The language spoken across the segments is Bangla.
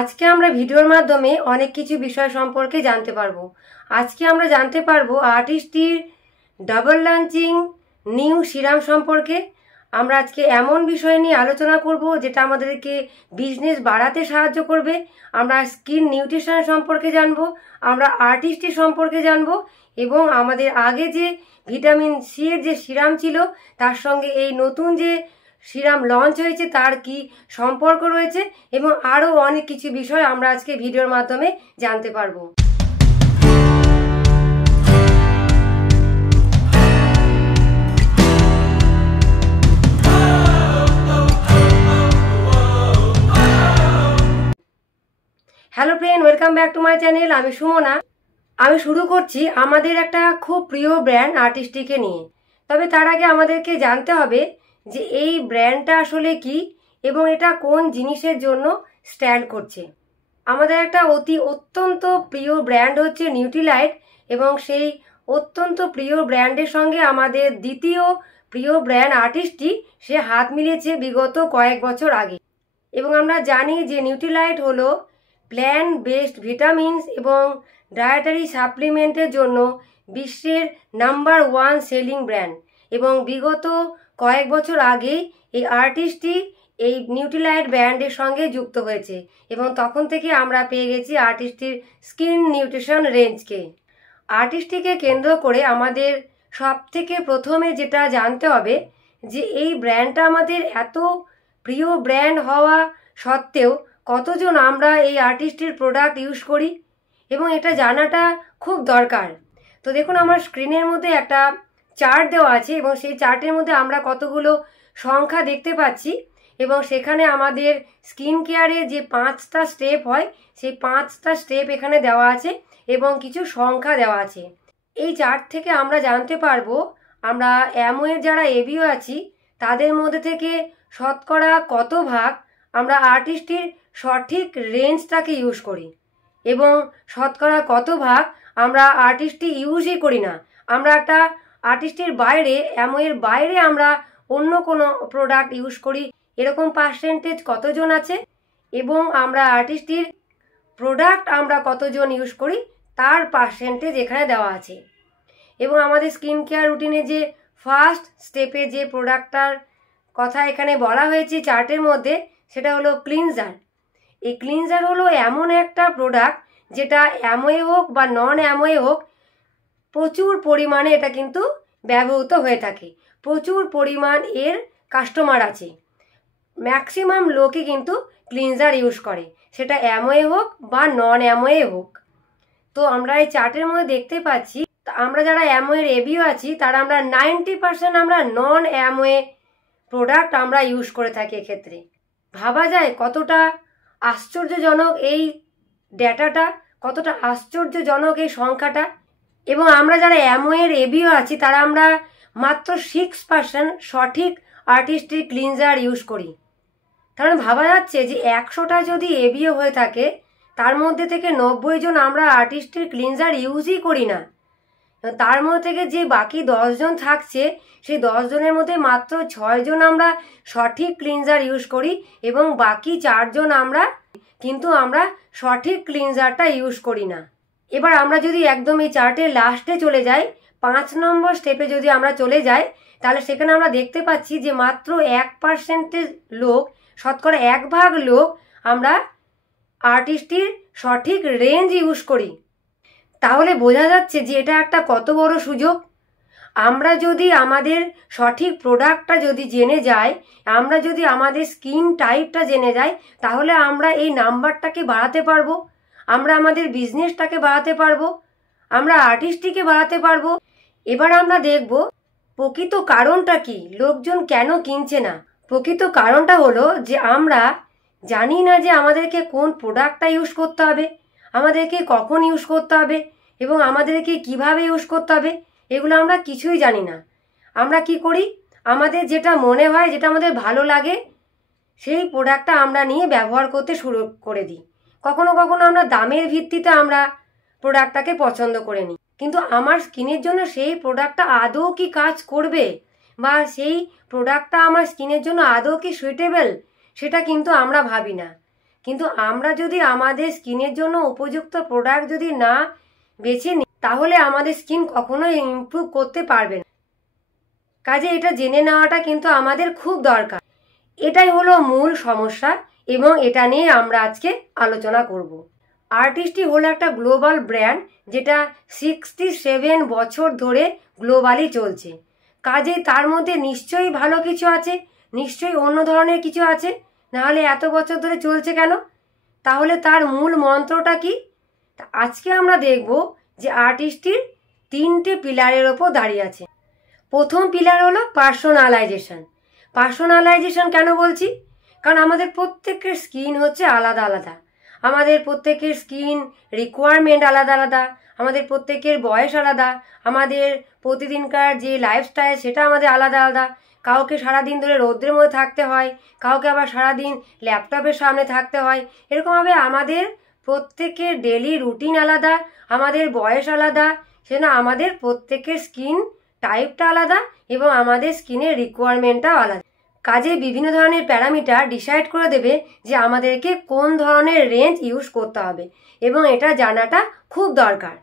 আজকে আমরা ভিডিওর মাধ্যমে অনেক কিছু বিষয় সম্পর্কে জানতে পারবো। আজকে আমরা জানতে পারবো আর্টিস্টির ডাবল লঞ্চিং নিউ সিরাম সম্পর্কে। আমরা আজকে এমন বিষয় নিয়ে আলোচনা করব যেটা আমাদেরকে বিজনেস বাড়াতে সাহায্য করবে। আমরা স্কিন নিউট্রিশন সম্পর্কে জানবো, আমরা আর্টিস্টি সম্পর্কে জানবো এবং আমাদের আগে যে ভিটামিন সি এর যে সিরাম ছিল তার সঙ্গে এই নতুন যে সিরাম লঞ্চ হয়েছে তার কি সম্পর্ক রয়েছে এবং আরও অনেক কিছু বিষয় আমরা আজকে ভিডিওর মাধ্যমে জানতে পারবো। Hello friend, welcome back to my channel. আমি সুমনা। আমি শুরু করছি আমাদের একটা খুব প্রিয় ব্র্যান্ড আর্টিস্টিকে নিয়ে। তবে তার আগে আমাদেরকে জানতে হবে যে এই ব্র্যান্ডটা আসলে কি এবং এটা কোন জিনিসের জন্য স্ট্যান্ড করছে। আমাদের একটা অত্যন্ত প্রিয় ব্র্যান্ড হচ্ছে নিউট্রিলাইট এবং সেই অত্যন্ত প্রিয় ব্র্যান্ডের সঙ্গে আমাদের দ্বিতীয় প্রিয় ব্র্যান্ড আর্টিস্টটি সে হাত মিলিয়েছে বিগত কয়েক বছর আগে। এবং আমরা জানি যে নিউট্রিলাইট হলো প্ল্যান্ট বেসড ভিটামিনস এবং ডায়েটারি সাপ্লিমেন্টের জন্য বিশ্বের নাম্বার 1 সেলিং ব্র্যান্ড। এবং বিগত কয়েক বছর আগেই এই আর্টিস্টটি এই নিউট্রিলাইট ব্র্যান্ডের সঙ্গে যুক্ত হয়েছে এবং তখন থেকে আমরা পেয়ে গেছি আর্টিস্টির স্কিন নিউট্রিশন রেঞ্জকে। আর্টিস্টিকে কেন্দ্র করে আমাদের সব থেকে প্রথমে যেটা জানতে হবে যে এই ব্র্যান্ডটা আমাদের এত প্রিয় ব্র্যান্ড হওয়া সত্ত্বেও কতজন আমরা এই আর্টিস্টের প্রোডাক্ট ইউজ করি এবং এটা জানাটা খুব দরকার। তো দেখুন, আমার স্ক্রিনের মধ্যে একটা চার্ট দেওয়া আছে এবং সেই চার্টের মধ্যে আমরা কতগুলো সংখ্যা দেখতে পাচ্ছি এবং সেখানে আমাদের স্কিন কেয়ারের যে 5টা স্টেপ হয় সেই 5টা স্টেপ এখানে দেওয়া আছে এবং কিছু সংখ্যা দেওয়া আছে। এই চার্ট থেকে আমরা জানতে পারবো আমরা অ্যামওয়ের যারা এবিও আছি তাদের মধ্যে থেকে শতকরা কত ভাগ আমরা আর্টিস্টের সঠিক রেঞ্জটাকে ইউজ করি এবং শতকরা কত ভাগ আমরা আর্টিস্টটি ইউজই করি না। আমরা একটা আর্টিস্টের বাইরে অ্যামওয়ের বাইরে আমরা অন্য কোনো প্রোডাক্ট ইউজ করি, এরকম পার্সেন্টেজ কতজন আছে এবং আমরা আর্টিস্টের প্রোডাক্ট আমরা কতজন ইউজ করি তার পার্সেন্টেজ এখানে দেওয়া আছে। এবং আমাদের স্কিন কেয়ার রুটিনে যে ফার্স্ট স্টেপে যে প্রোডাক্টটার কথা এখানে বলা হয়েছে চার্টের মধ্যে সেটা হলো ক্লিনজার। এই ক্লিনজার হলো এমন একটা প্রোডাক্ট যেটা অ্যামওয়ে হোক বা নন অ্যামওয়ে হোক প্রচুর পরিমাণে এটা কিন্তু ব্যবহৃত হয়ে থাকে। প্রচুর পরিমাণ এর কাস্টমার আছে। ম্যাক্সিমাম লোকই কিন্তু ক্লিনজার ইউজ করে, সেটা অ্যামওয়ে হোক বা নন অ্যামওয়ে হোক। তো আমরা এই চার্টের মধ্যে দেখতে পাচ্ছি আমরা যারা অ্যামওয়ের এবিও আছি তারা আমরা 90% আমরা নন অ্যামওয়ে প্রোডাক্ট আমরা ইউজ করে থাকি। এক্ষেত্রে ভাবা যায় কতটা আশ্চর্যজনক এই ডেটাটা, কতটা আশ্চর্যজনক এই সংখ্যাটা। এবং আমরা যারা অ্যামওয়ের এবিও আছি তারা আমরা মাত্র 6% সঠিক আর্টিস্টিক ক্লিনজার ইউজ করি। কারণ ভাবা যাচ্ছে যে 100টা যদি এবিও হয়ে থাকে তার মধ্যে থেকে 90 জন আমরা আর্টিস্টের ক্লিনজার ইউজই করি না। তার মধ্যে থেকে যে বাকি 10 জন থাকছে সেই 10 জনের মধ্যে মাত্র 6 জন আমরা সঠিক ক্লিনজার ইউজ করি এবং বাকি 4 জন আমরা সঠিক ক্লিনজারটা ইউজ করি না। এবার আমরা যদি একদম এই চার্টের লাস্টে চলে যাই, 5 নম্বর স্টেপে যদি আমরা চলে যাই তাহলে সেখানে আমরা দেখতে পাচ্ছি যে মাত্র 1% লোক, শতকরা 1 ভাগ লোক আমরা আর্টিস্টের সঠিক রেঞ্জ ইউজ করি। তাহলে বোঝা যাচ্ছে যে এটা একটা কত বড় সুযোগ। আমরা যদি আমাদের সঠিক প্রোডাক্টটা যদি জেনে যাই, আমরা যদি আমাদের স্কিন টাইপটা জেনে যাই তাহলে আমরা এই নাম্বারটাকে বাড়াতে পারবো, আমরা আমাদের বিজনেসটাকে বাড়াতে পারবো, আমরা আর্টিস্টটিকে বাড়াতে পারবো। এবার আমরা দেখব প্রকৃত কারণটা কি, লোকজন কেন কিনছে না। প্রকৃত কারণটা হলো যে আমরা জানি না যে আমাদেরকে কোন প্রোডাক্টটা ইউজ করতে হবে, আমাদেরকে কখন ইউজ করতে হবে এবং আমাদেরকে কিভাবে ইউজ করতে হবে, এগুলো আমরা কিছুই জানি না। আমরা কি করি, আমাদের যেটা মনে হয়, যেটা আমাদের ভালো লাগে সেই প্রোডাক্টটা আমরা নিয়ে ব্যবহার করতে শুরু করে দিই। কখনো কখনো আমরা দামের ভিত্তিতে আমরা প্রোডাক্টটাকে পছন্দ করে নিই, কিন্তু আমার স্কিনের জন্য সেই প্রোডাক্টটা আদৌ কি কাজ করবে বা সেই প্রোডাক্টটা আমার স্কিনের জন্য আদৌ কি সুইটেবল সেটা কিন্তু আমরা ভাবি না। কিন্তু আমরা যদি আমাদের স্কিনের জন্য উপযুক্ত প্রোডাক্ট যদি না বেছে নিই তাহলে আমাদের স্কিন কখনোই ইমপ্রুভ করতে পারবে না। কাজে এটা জেনে নেওয়াটা কিন্তু আমাদের খুব দরকার। এটাই হলো মূল সমস্যা এবং এটা নিয়ে আমরা আজকে আলোচনা করব। আর্টিস্টই হলো একটা গ্লোবাল ব্র্যান্ড যেটা 67 বছর ধরে গ্লোবালি চলছে। কাজে তার মধ্যে নিশ্চয়ই ভালো কিছু আছে, নিশ্চয়ই অন্য ধরনের কিছু আছে, নাহলে এত বছর ধরে চলছে কেন? তাহলে তার মূল মন্ত্রটা কি? আজকে আমরা দেখব যে আর্টিস্টটির 3টে পিলারের ওপর দাঁড়িয়ে আছে। প্রথম পিলার হলো পার্সোনালাইজেশন। পার্সোনালাইজেশন কেন বলছি? কারণ আমাদের প্রত্যেকের স্কিন হচ্ছে আলাদা আলাদা, আমাদের প্রত্যেকের স্কিন রিকোয়ারমেন্ট আলাদা আলাদা, আমাদের প্রত্যেকের বয়স আলাদা, আমাদের প্রতিদিনকার যে লাইফস্টাইল সেটা আমাদের আলাদা আলাদা। কাউকে সারাদিন ধরে রৌদ্রের মধ্যে থাকতে হয়, কাউকে আবার সারাদিন ল্যাপটপের সামনে থাকতে হয়। এরকমভাবে আমাদের প্রত্যেকের ডেলি রুটিন আলাদা, আমাদের বয়স আলাদা, সেজন্য আমাদের প্রত্যেকের স্কিন টাইপটা আলাদা এবং আমাদের স্কিনের রিকোয়ারমেন্টটাও আলাদা। কাজে বিভিন্ন ধরনের প্যারামিটার ডিসাইড করে দেবে যে আমাদেরকে কোন ধরনের রেঞ্জ ইউজ করতে হবে এবং এটা জানাটা খুব দরকার।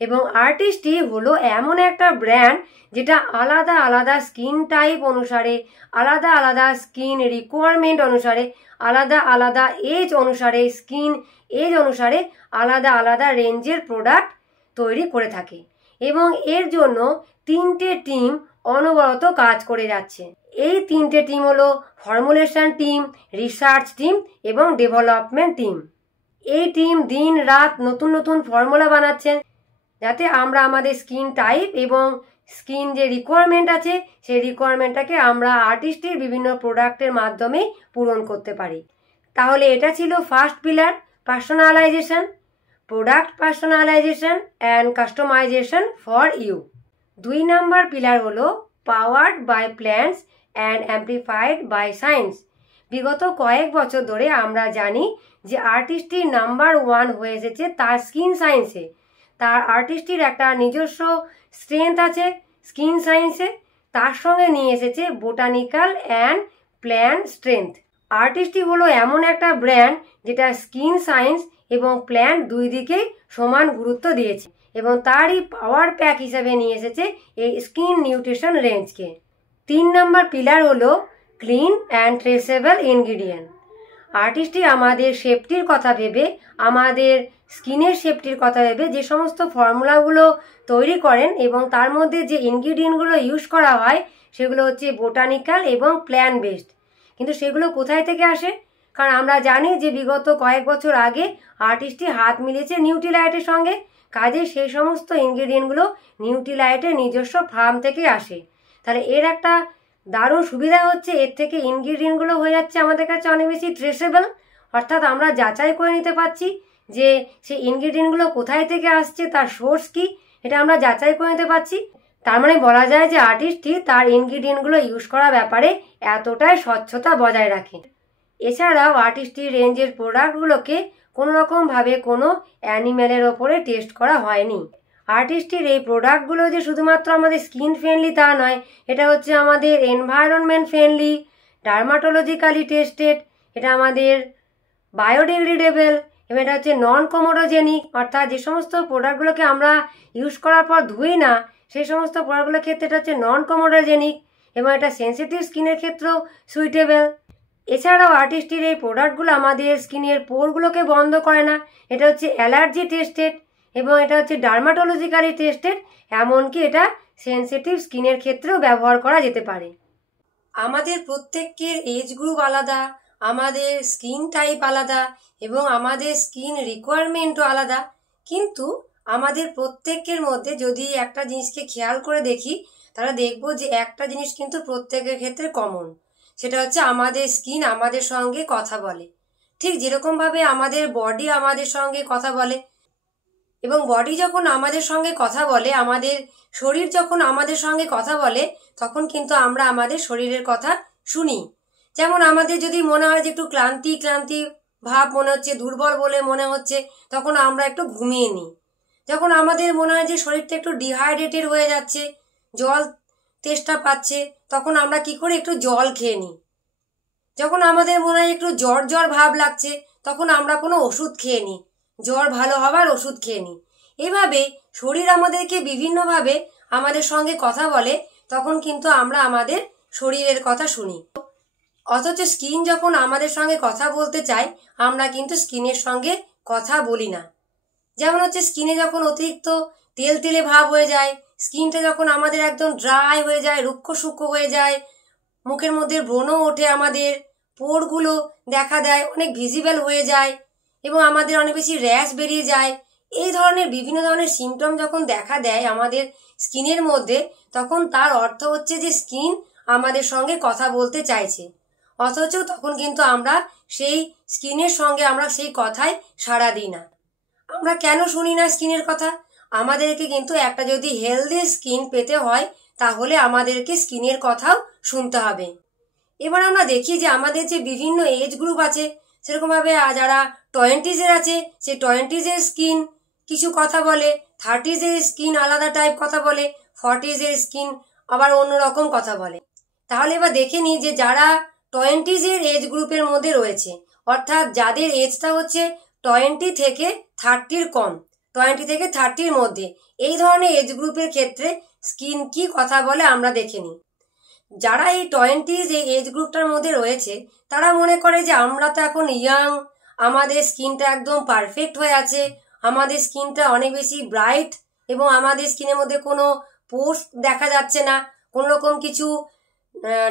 এবং আর্টিস্টই হলো এমন একটা ব্র্যান্ড যেটা আলাদা আলাদা স্কিন টাইপ অনুসারে, আলাদা আলাদা স্কিন রিকোয়ারমেন্ট অনুসারে, আলাদা আলাদা এজ অনুসারে, স্কিন এজ অনুসারে আলাদা আলাদা রেঞ্জের প্রোডাক্ট তৈরি করে থাকে এবং এর জন্য 3টে টিম অনবরত কাজ করে যাচ্ছে। এই 3টে টিম হলো ফর্মুলেশন টিম, রিসার্চ টিম এবং ডেভেলপমেন্ট টিম। এই টিম দিন রাত নতুন নতুন ফর্মুলা বানাচ্ছেন যাতে আমরা আমাদের স্কিন টাইপ এবং স্কিন যে রিকোয়ারমেন্ট আছে সেই রিকোয়ারমেন্টটাকে আমরা আর্টিস্টের বিভিন্ন প্রোডাক্টের মাধ্যমে পূরণ করতে পারি। তাহলে এটা ছিল first pillar, personalisation, product personalisation and customisation for you. 2 number pillar হলো powered by plants and amplified by science. বিগত কয়েক বছর ধরে আমরা জানি যে আর্টিস্টটি নাম্বার 1 হয়ে এসেছে তার স্কিন সায়েন্সে। তার আর্টিস্টটির একটা নিজস্ব স্ট্রেংথ আছে স্কিন সায়েন্সে, তার সঙ্গে নিয়ে এসেছে বোটানিক্যাল অ্যান্ড প্ল্যান্ট স্ট্রেংথ। আর্টিস্টটি হলো এমন একটা ব্র্যান্ড যেটা স্কিন সায়েন্স এবং প্ল্যান্ট দুই দিকেই সমান গুরুত্ব দিয়েছে এবং তারই পাওয়ার প্যাক হিসেবে নিয়ে এসেছে এই স্কিন নিউট্রিশন রেঞ্জকে। 3 নাম্বার পিলার হলো ক্লিন অ্যান্ড ট্রেসেবল ইনগ্রিডিয়েন্ট। আর্টিস্টই আমাদের সেফটির কথা ভেবে, আমাদের স্কিনের সেফটির কথা ভেবে যে সমস্ত ফর্মুলাগুলো তৈরি করেন এবং তার মধ্যে যে ইনগ্রিডিয়েন্টগুলো ইউজ করা হয় সেগুলো হচ্ছে বোটানিক্যাল এবং প্ল্যান্ট বেসড। কিন্তু সেগুলো কোথায় থেকে আসে? কারণ আমরা জানি যে বিগত কয়েক বছর আগে আর্টিস্টই হাত মিলিয়েছে নিউট্রিলাইটের সঙ্গে। কাজে সেই সমস্ত ইনগ্রিডিয়েন্টগুলো নিউট্রিলাইটের নিজস্ব ফার্ম থেকে আসে। তাহলে এর একটা দারুণ সুবিধা হচ্ছে এর থেকে ইনগ্রিডিয়েন্টগুলো হয়ে যাচ্ছে আমাদের কাছে অনেক বেশি ট্রেসেবল, অর্থাৎ আমরা যাচাই করে নিতে পারছি যে সেই ইনগ্রিডিয়েন্টগুলো কোথায় থেকে আসছে, তার সোর্স কি, এটা আমরা যাচাই করে নিতে পারছি। তার মানে বলা যায় যে আর্টিস্টই তার ইনগ্রিডিয়েন্টগুলো ইউজ করার ব্যাপারে এতটাই স্বচ্ছতা বজায় রাখে। এছাড়াও আর্টিস্টটির রেঞ্জের প্রোডাক্টগুলোকে কোনো রকমভাবে কোনো অ্যানিম্যালের ওপরে টেস্ট করা হয়নি। আর্টিস্টটির এই প্রোডাক্টগুলো যে শুধুমাত্র আমাদের স্কিন ফ্রেন্ডলি তা নয়, এটা হচ্ছে আমাদের এনভায়রনমেন্ট ফ্রেন্ডলি, ডার্মাটোলজিক্যালি টেস্টেড, এটা আমাদের বায়োডিগ্রেডেবল এবং এটা হচ্ছে নন কমোডোজেনিক, অর্থাৎ যে সমস্ত প্রোডাক্টগুলোকে আমরা ইউজ করার পর ধুই না সেই সমস্ত প্রোডাক্টগুলোর ক্ষেত্রে এটা হচ্ছে নন কমোডোজেনিক এবং এটা সেন্সিটিভ স্কিনের ক্ষেত্রেও সুইটেবল। এছাড়াও আর্টিস্টের এই প্রোডাক্টগুলো আমাদের স্কিনের পোরগুলোকে বন্ধ করে না, এটা হচ্ছে অ্যালার্জি টেস্টেড এবং এটা হচ্ছে ডার্মাটোলজিক্যালি টেস্টেড, এমনকি এটা সেন্সিটিভ স্কিনের ক্ষেত্রেও ব্যবহার করা যেতে পারে। আমাদের প্রত্যেকের এজ গ্রুপ আলাদা, আমাদের স্কিন টাইপ আলাদা এবং আমাদের স্কিন রিকোয়ারমেন্টও আলাদা, কিন্তু আমাদের প্রত্যেকের মধ্যে যদি একটা জিনিসকে খেয়াল করে দেখি তাহলে দেখব যে একটা জিনিস কিন্তু প্রত্যেকের ক্ষেত্রে কমন, সেটা হচ্ছে আমাদের স্কিন আমাদের সঙ্গে কথা বলে। ঠিক যেরকমভাবে আমাদের বডি আমাদের সঙ্গে কথা বলে এবং বডি যখন আমাদের সঙ্গে কথা বলে, আমাদের শরীর যখন আমাদের সঙ্গে কথা বলে, তখন কিন্তু আমরা আমাদের শরীরের কথা শুনি। যেমন আমাদের যদি মনে হয় যে একটু ক্লান্তি ক্লান্তি ভাব মনে হচ্ছে, দুর্বল বলে মনে হচ্ছে, তখন আমরা একটু ঘুমিয়ে নিই। যখন আমাদের মনে হয় যে শরীরটা একটু ডিহাইড্রেটেড হয়ে যাচ্ছে, জল তেষ্টা পাচ্ছে, তখন আমরা কি করি, একটু জল খেয়ে নিই। যখন আমাদের মনে হয় একটু জ্বর জ্বর ভাব লাগছে, তখন আমরা কোনো ওষুধ খেয়ে নিই, জ্বর ভালো হবার ওষুধ খেয়ে নিই। এভাবে শরীর আমাদেরকে বিভিন্নভাবে আমাদের সঙ্গে কথা বলে, তখন কিন্তু আমরা আমাদের শরীরের কথা শুনি। অথচ স্কিন যখন আমাদের সঙ্গে কথা বলতে চায়, আমরা কিন্তু স্কিনের সঙ্গে কথা বলি না। যেমন হচ্ছে স্কিনে যখন অতিরিক্ত তেলতেলে ভাব হয়ে যায়, স্কিনটা যখন আমাদের একদম ড্রাই হয়ে যায়, রুক্ষ সূক্ষ্ম হয়ে যায়, মুখের মধ্যে ব্রণ ওঠে, আমাদের পোরগুলো দেখা দেয়, অনেক ভিজিবল হয়ে যায় এবং আমাদের অনেক বেশি র্যাশ বেরিয়ে যায়, এই ধরনের বিভিন্ন ধরনের সিমটম যখন দেখা দেয় আমাদের স্কিনের মধ্যে, তখন তার অর্থ হচ্ছে যে স্কিন আমাদের সঙ্গে কথা বলতে চাইছে। অথচ তখন কিন্তু আমরা সেই স্কিনের সঙ্গে আমরা সেই কথায় সাড়া দিই না। আমরা কেন শুনি না স্কিনের কথা? আমাদেরকে কিন্তু একটা যদি হেলদি স্কিন পেতে হয়, তাহলে আমাদেরকে স্কিনের কথাও শুনতে হবে। এবার আমরা দেখি যে আমাদের যে বিভিন্ন এজ গ্রুপ আছে, সেরকমভাবে যারা 20s আছে, সেই 20s স্কিন কিছু কথা বলে, 30s স্কিন আলাদা টাইপ কথা বলে, 40s স্কিন আবার অন্যরকম কথা বলে। তাহলে এবার দেখে নিই যে যারা 20s এজ গ্রুপের মধ্যে রয়েছে, অর্থাৎ যাদের এজটা হচ্ছে 20 থেকে 30 কম, 20 থেকে 30 মধ্যে, এই ধরনের এজ গ্রুপের ক্ষেত্রে স্কিন কি কথা বলে আমরা দেখে নিই। যারা এই 20s এজ গ্রুপটার মধ্যে রয়েছে, তারা মনে করে যে আমরা তো এখন ইয়াং, আমাদের স্কিনটা একদম পারফেক্ট হয়ে আছে, আমাদের স্কিনটা অনেক বেশি ব্রাইট এবং আমাদের স্কিনের মধ্যে কোনো পোর্স দেখা যাচ্ছে না, কোনো রকম কিছু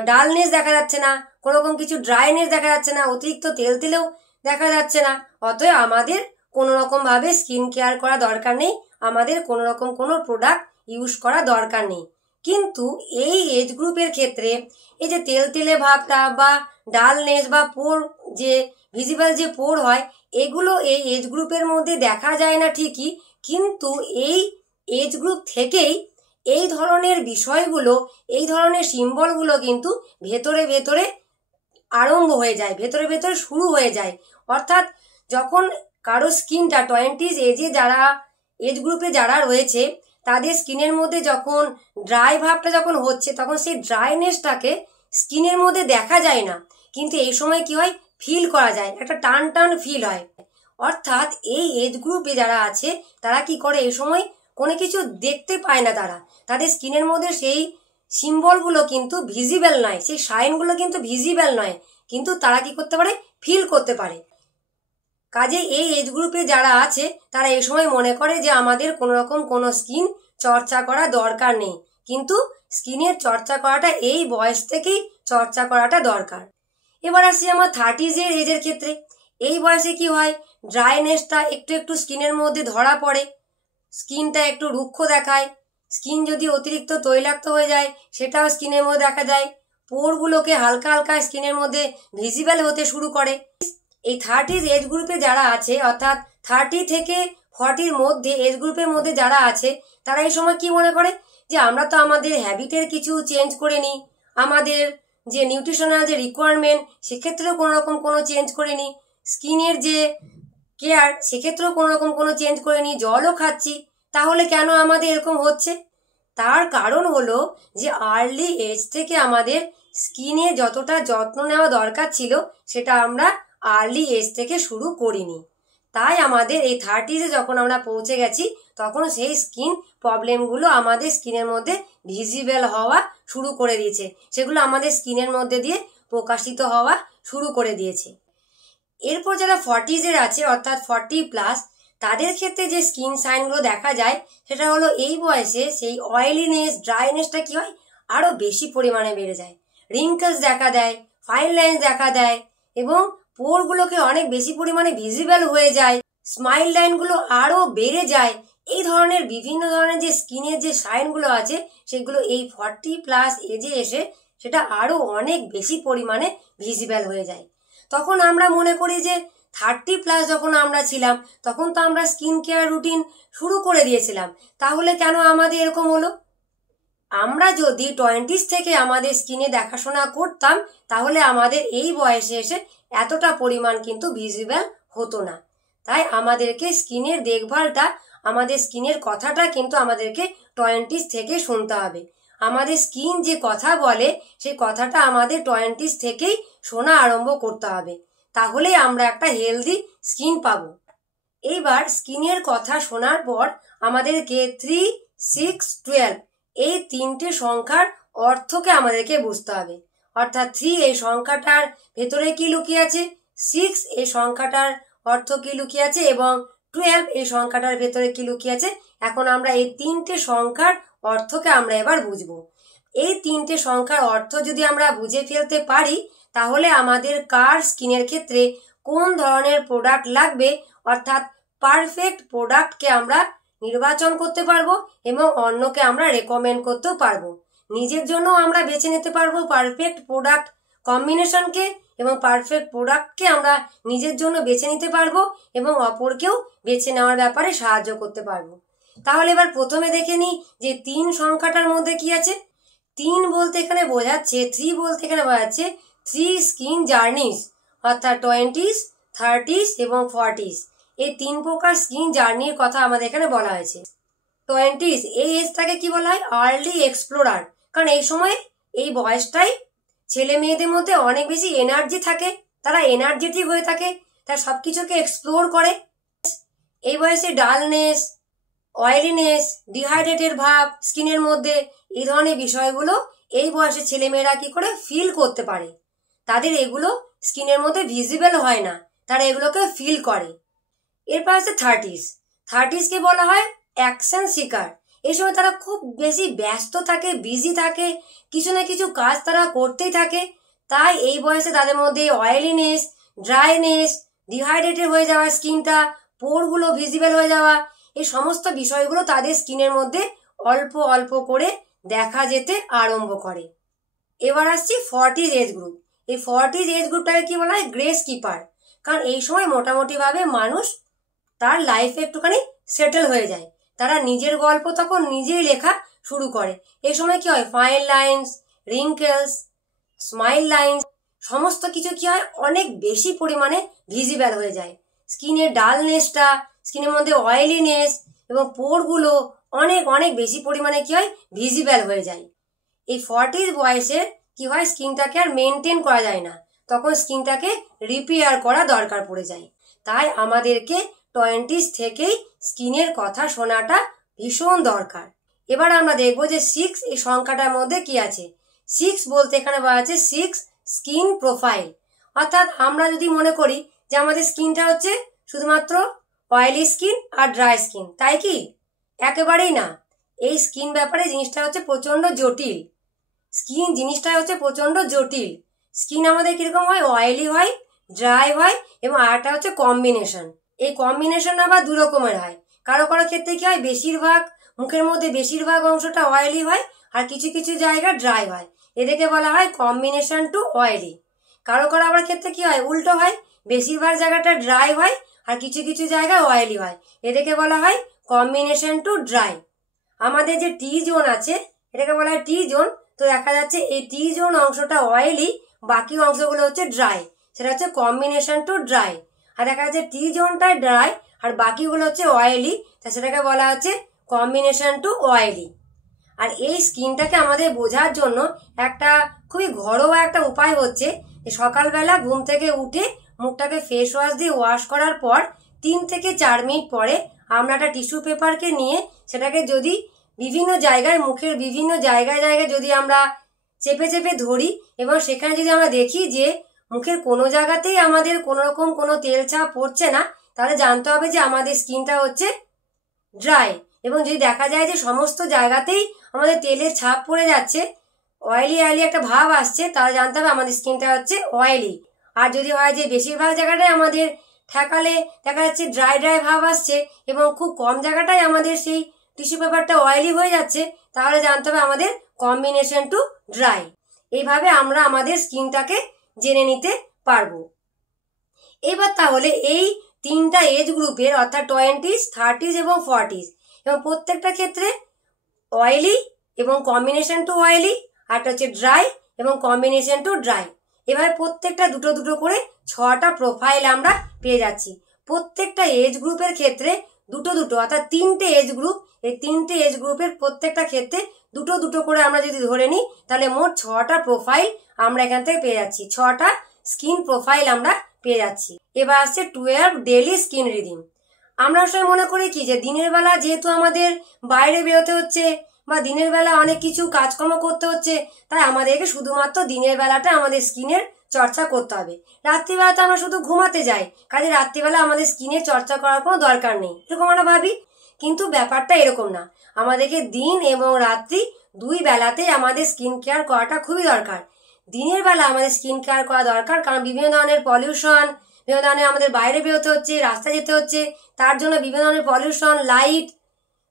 ডালনেস দেখা যাচ্ছে না, কোনো রকম কিছু ড্রাইনেস দেখা যাচ্ছে না, অতিরিক্ত তেলতেলেও দেখা যাচ্ছে না। অতএব আমাদের কোনো রকম ভাবে স্কিন কেয়ার করা দরকার নেই, আমাদের কোনো রকম কোনো প্রোডাক্ট ইউজ করা দরকার নেই। কিন্তু এই এজ গ্রুপের ক্ষেত্রে এই যে তেলতেলে ভাবটা বা ডালনেস বা পোর, যে ভিজিবল যে পোর হয়, এগুলো এই এজ গ্রুপের মধ্যে দেখা যায় না ঠিকই, কিন্তু এই এজ গ্রুপ থেকেই এই ধরনের বিষয়গুলো, এই ধরনের সিম্বলগুলো কিন্তু ভেতরে ভেতরে আরম্ভ হয়ে যায়, ভেতরে ভেতরে শুরু হয়ে যায়। অর্থাৎ যখন কারো স্কিনটা 20s এজে যারা এজ গ্রুপে যারা রয়েছে, তাদের স্কিনের মধ্যে যখন ড্রাই ভাবটা যখন হচ্ছে, তখন সেই ড্রাইনেসটাকে স্কিনের মধ্যে দেখা যায় না, কিন্তু এই সময় কি হয়, ফিল করা যায়, একটা টান টান ফিল হয়। অর্থাৎ এই এজ গ্রুপে যারা আছে, তারা কি করে, এই সময় কোনো কিছু দেখতে পায় না, তাদের স্কিনের মধ্যে সেই সিম্বলগুলো কিন্তু ভিজিবল নয়, সেই সাইনগুলো কিন্তু ভিজিবল নয়, কিন্তু তারা কি করতে পারে, ফিল করতে পারে। কাজে এই এজ গ্রুপে যারা আছে, তারা এই সময় মনে করে যে আমাদের কোনো রকম কোনো স্কিন চর্চা করা দরকার নেই, কিন্তু স্কিনের চর্চা করাটা এই বয়স থেকেই চর্চা করাটা দরকার। এবার আসি আমার 30s এজের ক্ষেত্রে। এই বয়সে কি হয়, ড্রাইনেসটা একটু একটু স্কিনের মধ্যে ধরা পড়ে, স্কিনটা একটু রুক্ষ দেখায়, স্কিন যদি অতিরিক্ত তৈলাক্ত হয়ে যায় সেটাও স্কিনের মধ্যে দেখা যায়, পোরগুলোকে হালকা হালকা স্কিনের মধ্যে ভিজিবল হতে শুরু করে। এই 30s এজ গ্রুপে যারা আছে, অর্থাৎ 30 থেকে 40 মধ্যে এজ গ্রুপের মধ্যে যারা আছে, তারা এই সময় কি মনে করে যে আমরা তো আমাদের হ্যাবিটের কিছু চেঞ্জ করে নিই, আমাদের যে নিউট্রিশনাল যে রিকোয়ারমেন্ট সেক্ষেত্রেও কোনো রকম কোনো চেঞ্জ করে নিই, স্কিনের যে কেয়ার সেক্ষেত্রেও কোনো রকম কোনো চেঞ্জ করে নিই, জলও খাচ্ছি, তাহলে কেন আমাদের এরকম হচ্ছে? তার কারণ হলো যে আর্লি এজ থেকে আমাদের স্কিনে যতটা যত্ন নেওয়া দরকার ছিল, সেটা আমরা আর্লি এজ থেকে শুরু করিনি। তাই আমাদের এই 30s যখন আমরা পৌঁছে গেছি, তখন সেই স্কিন প্রবলেমগুলো আমাদের স্কিনের মধ্যে ভিজিবল হওয়া শুরু করে দিয়েছে, সেগুলো আমাদের স্কিনের মধ্যে দিয়ে প্রকাশিত হওয়া শুরু করে দিয়েছে। এরপর যারা 40s আছে, অর্থাৎ 40+, তাদের ক্ষেত্রে যে স্কিন সাইনগুলো দেখা যায়, সেটা হলো এই বয়সে সেই অয়েলিনেস, ড্রাইনেসটা কি হয়, আরো বেশি পরিমাণে বেড়ে যায়, রিঙ্কলস দেখা দেয়, ফাইন লাইন্স দেখা দেয় এবং পোরগুলোকে অনেক বেশি পরিমাণে ভিজিবল হয়ে যায়, স্মাইল লাইনগুলো আরো বেড়ে যায়। এই ধরনের বিভিন্ন ধরনের যে স্কিনের যে সাইনগুলো আছে, সেগুলো এই 40+ এজে এসে সেটা আরো অনেক বেশি পরিমাণে ভিজিবল হয়ে যায়। তখন আমরা মনে করি যে 30+ যখন আমরা ছিলাম, তখন তো আমরা স্কিন কেয়ার রুটিন শুরু করে দিয়েছিলাম, তাহলে কেন আমাদের এরকম হলো? আমরা যদি 20s থেকে আমাদের স্কিনে দেখাশোনা করতাম, তাহলে আমাদের এই বয়সে এসে এতটা পরিমাণ কিন্তু ভিজিবল হতো না। তাই আমাদেরকে স্কিনের দেখভালটা, আমাদের স্কিনের কথাটা কিন্তু আমাদেরকে 20s থেকে শুনতে হবে। আমাদের স্কিন যে কথা বলে, সেই কথাটা আমাদের 20s থেকেই শোনা আরম্ভ করতে হবে। তাহলেই আমরা একটা হেলদি স্কিন পাবো। এইবার স্কিনের কথা শোনার পর আমাদেরকে 3, 6, 12 এই তিনটে সংখ্যার অর্থকে আমাদেরকে বুঝতে হবে। অর্থাৎ 3 এই সংখ্যাটার ভেতরে কি লুকিয়ে আছে, 6 এই সংখ্যাটার অর্থ কি লুকিয়ে আছে এবং 12 এই সংখ্যাটার ভেতরে কি লুকিয়ে আছে। এখন আমরা এই তিনটে সংখ্যার অর্থকে আমরা এবার বুঝবো। এই তিনটে সংখ্যার অর্থ যদি আমরা বুঝে ফেলতে পারি তাহলে আমাদের কার স্কিনের ক্ষেত্রে কোন ধরনের প্রোডাক্ট লাগবে অর্থাৎ পারফেক্ট প্রোডাক্টকে আমরা নির্বাচন করতে পারবো এবং অন্যকে আমরা রেকমেন্ড করতেও পারবো। নিজের জন্য আমরা বেছে নিতে পারবো পারফেক্ট প্রোডাক্ট কম্বিনেশনকে এবং পারফেক্ট প্রোডাক্টকে আমরা নিজের জন্য বেছে নিতে পারবো এবং অপরকেও বেছে নেওয়ার ব্যাপারে সাহায্য করতে পারবো। তাহলে এবার প্রথমে দেখে নিই যে 3 সংখ্যাটার মধ্যে কি আছে। 3 বলতে এখানে বোঝাচ্ছে, 3 বলতে এখানে বোঝাচ্ছে 3 স্কিন জার্নিস অর্থাৎ 20s, 30s এবং 40s এই 3 প্রকার স্কিন জার্নির কথা আমাদের এখানে বলা হয়েছে। 20s এই এজটাকে কি বলা হয়, আর্লি এক্সপ্লোরার, কারণ এই সময় এই বয়সটাই ছেলে মেয়েদের মধ্যে অনেক বেশি এনার্জি থাকে, তারা এনার্জেটিক হয়ে থাকে, তারা সবকিছুকে এক্সপ্লোর করে। এই বয়সে ডালনেস, অয়েলিনেস, ডিহাইড্রেটেড ভাব স্কিনের মধ্যে এই ধরনের বিষয়গুলো এই বয়সে ছেলেমেয়েরা কি করে ফিল করতে পারে। তাদের এগুলো স্কিনের মধ্যে ভিজিবল হয় না, তারা এগুলোকে ফিল করে। এরপর আছে 30s। 30s কে বলা হয় অ্যাকশন সিকার। এই সময় তারা খুব বেশি ব্যস্ত থাকে, বিজি থাকে, কিছু না কিছু কাজ তারা করতেই থাকে। তাই এই বয়সে তাদের মধ্যে অয়েলিনেস, ড্রাইনেস, ডিহাইড্রেটেড হয়ে যাওয়া স্কিনটা, পোরগুলো ভিজিবল হয়ে যাওয়া, এই সমস্ত বিষয়গুলো তাদের স্কিনের মধ্যে অল্প অল্প করে দেখা যেতে আরম্ভ করে। এবার আসছি 40s এজ গ্রুপ। এই 40s এজ গ্রুপটাকে কি বলা হয়, গ্রেস কিপার, কারণ এই সময় মোটামুটি ভাবে মানুষ তার লাইফে একটুখানি সেটেল হয়ে যায়, তারা নিজের গল্প তখন নিজেই লেখা শুরু করে। এই সময় কি হয়, fine lines, wrinkles, smile lines সমস্ত কিছু কি হয় অনেক বেশি পরিমাণে ভিজিবল হয়ে যায়। স্কিনের ডালনেসটা, স্কিনের মধ্যে অয়েলিনেস এবং পোরগুলো অনেক অনেক বেশি পরিমাণে কি হয় ভিজিবল হয়ে যায়। এই 40s বয়সে কি হয়, স্কিনটাকে আর মেনটেন করা যায় না, তখন স্কিনটাকে রিপেয়ার করা দরকার পড়ে যায়। তাই আমাদেরকে 20s থেকেই স্কিনের কথা শোনাটা ভীষণ দরকার। এবার আমরা দেখবো যে 6 এই সংখ্যাটার মধ্যে কি আছে। 6 বলতে এখানে বলা আছে 6 স্কিন প্রোফাইল, অর্থাৎ আমরা যদি মনে করি যে আমাদের স্কিনটা হচ্ছে শুধুমাত্র অয়েলি স্কিন আর ড্রাই স্কিন, তাই কি? একেবারেই না। এই স্কিন ব্যাপারে জিনিসটা হচ্ছে প্রচন্ড জটিল। স্কিন জিনিসটা হচ্ছে প্রচন্ড জটিল। স্কিন আমাদের কিরকম হয়, অয়েলি হয়, ড্রাই হয় এবং আরেকটা হচ্ছে কম্বিনেশন। এই কম্বিনেশন আবার 2 রকমের হয়। কারো কারো ক্ষেত্রে কি হয়, বেশিরভাগ মুখের মধ্যে বেশিরভাগ অংশটা অয়েলি হয় আর কিছু কিছু জায়গা ড্রাই হয়, এদেরকে বলা হয় কম্বিনেশন টু অয়েলি। কারো কারো আবার ক্ষেত্রে কি হয়, উল্টো হয়, বেশিরভাগ জায়গাটা ড্রাই হয় আর কিছু কিছু জায়গা অয়েলি হয়, এদেরকে বলা হয় কম্বিনেশন টু ড্রাই। আমাদের যে টি জোন আছে এটাকে বলা হয় টি জোন। তো দেখা যাচ্ছে এই টি জোন অংশটা অয়েলি, বাকি অংশগুলো হচ্ছে ড্রাই, সেটা হচ্ছে কম্বিনেশন টু ড্রাই। আর দেখা যাচ্ছে টি জোনটা ড্রাই আর বাকিগুলো হচ্ছে অয়েলি, তা সেটাকে বলা হচ্ছে কম্বিনেশন টু অয়েলি। আর এই স্কিনটাকে আমাদের বোঝার জন্য একটা খুবই ঘরোয়া একটা উপায় হচ্ছে যে সকালবেলা ঘুম থেকে উঠে মুখটাকে ফেস ওয়াশ দিয়ে ওয়াশ করার পর 3 থেকে 4 মিনিট পরে আমরা একটা টিস্যু পেপারকে নিয়ে সেটাকে যদি বিভিন্ন জায়গায়, মুখের বিভিন্ন জায়গায় জায়গায় যদি আমরা চেপে চেপে ধরি এবং সেখানে যদি আমরা দেখি যে মুখের কোনো জায়গাতেই আমাদের কোনো রকম কোনো তেল ছাপ পড়ছে না, তাহলে জানতে হবে যে আমাদের স্কিনটা হচ্ছে ড্রাই। এবং যদি দেখা যায় যে সমস্ত জায়গাতেই আমাদের তেলের ছাপ পড়ে যাচ্ছে, অয়েলি অয়েলি একটা ভাব আসছে, তাহলে জানতে হবে আমাদের স্কিনটা হচ্ছে অয়েলি। আর যদি হয় যে বেশিরভাগ জায়গাটাই আমাদের ঠেকালে দেখা যাচ্ছে ড্রাই ড্রাই ভাব আসছে এবং খুব কম জায়গাটাই আমাদের সেই টিস্যু পেপারটা অয়েলি হয়ে যাচ্ছে, তাহলে জানতে হবে আমাদের কম্বিনেশন টু ড্রাই। এইভাবে আমরা আমাদের স্কিনটাকে জেনে নিতে পারবো। এবার তাহলে এই 3টা এজ গ্রুপের অর্থাৎ 20s, 30s এবং 40s এবং প্রত্যেকটা ক্ষেত্রে অয়েলি এবং কম্বিনেশন টু অয়েলি, আরটা হচ্ছে ড্রাই এবং কম্বিনেশন টু ড্রাই, এভাবে প্রত্যেকটা দুটো দুটো করে 6টা প্রোফাইল আমরা পেয়ে যাচ্ছি। প্রত্যেকটা এজ গ্রুপের ক্ষেত্রে দুটো দুটো অর্থাৎ 3টে এজ গ্রুপ, এই 3টে এজ গ্রুপের প্রত্যেকটা ক্ষেত্রে দুটো দুটো করে আমরা যদি ধরে নিই তাহলে মোট 6টা প্রোফাইল আমরা এখান থেকে পেয়ে যাচ্ছি। 6টা স্কিন প্রোফাইল আমরা পেয়ে যাচ্ছি। এবার আসছে 12 ডেইলি স্কিন রিডিম। আমরা আসলে মনে করি কি যে দিনের বেলা যেহেতু আমাদের বাইরে বেরোতে হচ্ছে বা দিনের বেলা অনেক কিছু কাজকর্ম করতে হচ্ছে, তাই আমাদেরকে শুধুমাত্র দিনের বেলাটা আমাদের স্কিনের চর্চা করতে হবে। রাত্রিবেলাতে আমরা শুধু ঘুমাতে যাই, কাজে রাত্রিবেলা আমাদের স্কিনের চর্চা করার কোনো দরকার নেই, এরকম আমরা ভাবি। কিন্তু ব্যাপারটা এরকম না, আমাদেরকে দিন এবং রাত্রি দুই বেলাতেই আমাদের স্কিন কেয়ার করাটা খুবই দরকার। দিনের বেলা আমাদের স্কিন কেয়ার করা দরকার, কারণ বিভিন্ন ধরনের পলিউশন, বিভিন্ন ধরনের আমাদের বাইরে বেরোতে হচ্ছে, রাস্তায় যেতে হচ্ছে, তার জন্য বিভিন্ন ধরনের পলিউশন, লাইট,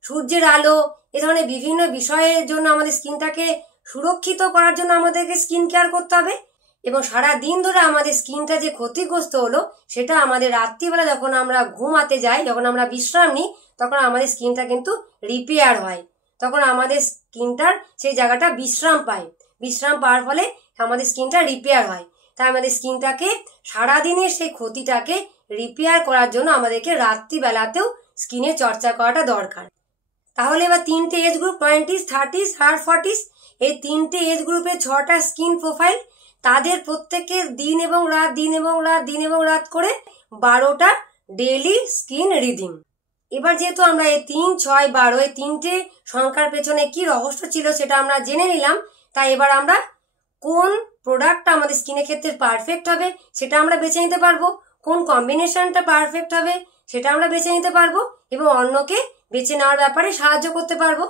সূর্যের আলো, এ ধরনের বিভিন্ন বিষয়ের জন্য আমাদের স্কিনটাকে সুরক্ষিত করার জন্য আমাদেরকে স্কিন কেয়ার করতে হবে। এবং সারা দিন ধরে আমাদের স্কিনটা যে ক্ষতিগ্রস্ত হলো, সেটা আমাদের রাত্রিবেলা যখন আমরা ঘুমাতে যাই, যখন আমরা বিশ্রাম নিই, তখন আমাদের স্কিনটা কিন্তু রিপেয়ার হয়, তখন আমাদের স্কিনটার সেই জায়গাটা বিশ্রাম পায়। বিশ্রাম পাওয়ার ফলে আমাদের স্কিনটা রিপেয়ার হয়। তাই আমাদের স্কিনটাকে সারাদিনের সেই ক্ষতিটাকে রিপেয়ার করার জন্য আমাদেরকে রাত্রিবেলাতেও স্কিনের চর্চা করাটা দরকার। তাহলে এবার তিনটে এজ গ্রুপ 20s, 30s আর 40s, এই তিনটে এজ গ্রুপে 6টা স্কিন প্রোফাইল, তাদের প্রত্যেকের দিন এবং রাত, দিন এবং রাত, দিন এবং রাত করে 12টা ডেইলি স্কিন রিডিম। এবার যেহেতু আমরা এই 3, 6, 12 এই তিনটে সংখ্যার পেছনে কি রহস্য ছিল সেটা আমরা জেনে নিলাম, তাই এবার আমরা কোন প্রোডাক্টটা আমাদের স্কিনের ক্ষেত্রে পারফেক্ট হবে সেটা আমরা বেছে নিতে পারবো, কোন কম্বিনেশনটা পারফেক্ট হবে সেটা আমরা বেছে নিতে পারবো এবং অন্যকে বেছে নেওয়ার ব্যাপারে সাহায্য করতে পারবো।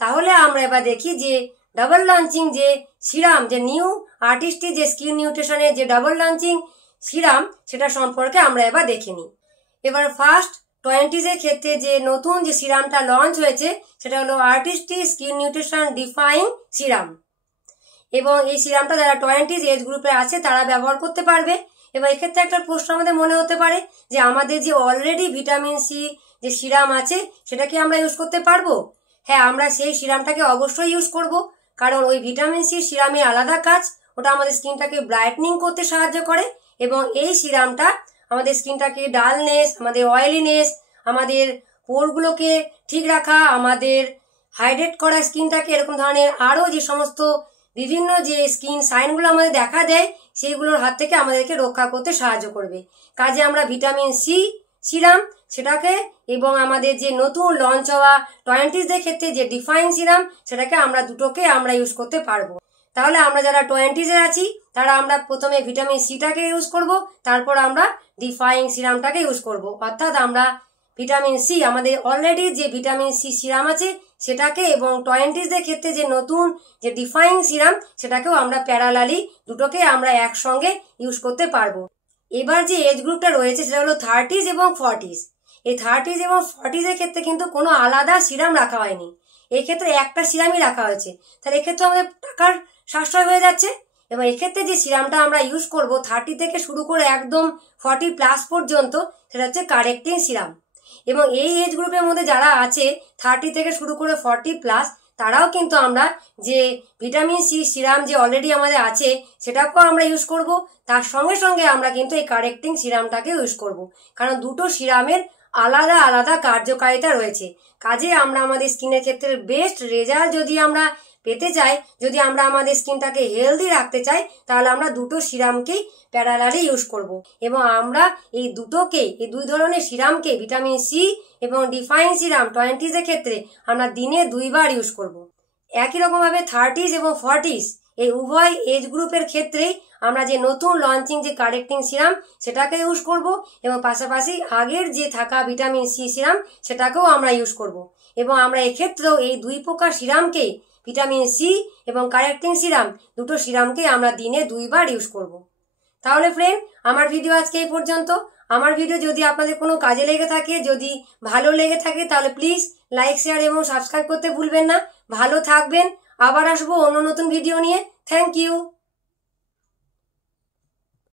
তাহলে আমরা এবার দেখি যে ডাবল লঞ্চিং যে সিরাম, যে নিউ আর্টিস্টি যে স্কিন নিউট্রিশনের যে ডাবল লঞ্চিং সিরাম, সেটা সম্পর্কে আমরা এবার দেখে নিই। এবার ফার্স্ট 20s এর ক্ষেত্রে যে নতুন যে সিরামটা লঞ্চ হয়েছে সেটা হলো Artistry skin nutrition defying serum. এবং এই সিরামটা যারা 20s এজ গ্রুপে আছে তারা ব্যবহার করতে পারবে। এবার এক্ষেত্রে একটা প্রশ্ন আমাদের মনে হতে পারে যে আমাদের যে অলরেডি ভিটামিন সি যে সিরাম আছে সেটা কি আমরা ইউজ করতে পারবো? হ্যাঁ, আমরা সেই সিরামটাকে অবশ্যই ইউজ করব, কারণ ওই ভিটামিন সি সিরামের আলাদা কাজ, ওটা আমাদের স্কিনটাকে ব্রাইটনিং করতে সাহায্য করে এবং এই সিরামটা আমাদের স্কিনটাকে ডালনেস, আমাদের অয়েলিনেস, আমাদের পোরগুলোকে ঠিক রাখা, আমাদের হাইড্রেট করা স্কিনটাকে, এরকম ধরনের আরও যে সমস্ত বিভিন্ন যে স্কিন সাইনগুলো আমাদের দেখা দেয় সেইগুলোর হাত থেকে আমাদেরকে রক্ষা করতে সাহায্য করবে। কাজে আমরা ভিটামিন সি সিরাম সেটাকে এবং আমাদের যে নতুন লঞ্চ হওয়া 20s এর ক্ষেত্রে যে ডিফাইন সিরাম সেটাকে আমরা দুটোকে আমরা ইউজ করতে পারবো। তাহলে আমরা যারা 20s এর আছি তারা আমরা প্রথমে ভিটামিন সিটাকে ইউজ করব, তারপর আমরা ডিফাইং সিরামটাকে ইউজ করব। অর্থাৎ আমরা ভিটামিন সি, আমাদের অলরেডি যে ভিটামিন সি সিরাম আছে সেটাকে, এবং 20s এর ক্ষেত্রে যে নতুন যে ডিফাইং সিরাম সেটাকেও আমরা প্যারালালি দুটোকে আমরা একসঙ্গে ইউজ করতে পারবো। এবার যে এজ গ্রুপটা রয়েছে সেটা হলো 30s এবং 40s। এই 30s এবং 40s এর ক্ষেত্রে কিন্তু কোনো আলাদা সিরাম রাখা হয়নি, এক্ষেত্রে একটা সিরামই রাখা হয়েছে। তাহলে এক্ষেত্রে আমাদের টাকার সাশ্রয় হয়ে যাচ্ছে। এবং এক্ষেত্রে যে সিরামটা আমরা ইউজ করব 30 থেকে শুরু করে একদম 40+ পর্যন্ত, সেটা হচ্ছে কারেক্টিং সিরাম। এবং এই এজ গ্রুপের মধ্যে যারা আছে 30 থেকে শুরু করে 40+, তারাও কিন্তু আমরা যে ভিটামিন সি সিরাম যে অলরেডি আমাদের আছে সেটাকেও আমরা ইউজ করব, তার সঙ্গে সঙ্গে আমরা কিন্তু এই কারেক্টিং সিরামটাকে ইউজ করব, কারণ দুটো সিরামের আলাদা আলাদা কার্যকারিতা রয়েছে। কাজে আমরা আমাদের স্কিনের ক্ষেত্রে বেস্ট রেজাল্ট যদি আমরা পেতে চাই, যদি আমরা আমাদের স্কিনটাকে হেলদি রাখতে চাই, তাহলে আমরা দুটো সিরামকেই প্যারালালি ইউজ করব। এবং আমরা এই দুটোকে, এই দুই ধরনের সিরামকে, ভিটামিন সি এবং ডিফাইন সিরাম 20s এর ক্ষেত্রে আমরা দিনে 2 বার ইউজ করব। একই রকমভাবে 30s এবং 40s এই উভয় এজ গ্রুপের ক্ষেত্রেই আমরা যে নতুন লঞ্চিং যে কারেক্টিং সিরাম সেটাকে ইউজ করব এবং পাশাপাশি আগের যে থাকা ভিটামিন সি সিরাম সেটাকেও আমরা ইউজ করব। এবং আমরা এক্ষেত্রেও এই 2 প্রকার সিরামকে, ভিটামিন সি এবং কারেক্টিং সিরাম, দুটো সিরামকে আমরা দিনে 2 বার ইউজ করব। তাহলে ফ্রেন্ড, আমার ভিডিও আজকে এই পর্যন্ত। আমার ভিডিও যদি আপনাদের কোনো কাজে লেগে থাকে, যদি ভালো লেগে থাকে, তাহলে প্লিজ লাইক, শেয়ার এবং সাবস্ক্রাইব করতে ভুলবেন না। ভালো থাকবেন, আবার আসবো অন্য নতুন ভিডিও নিয়ে। Thank you.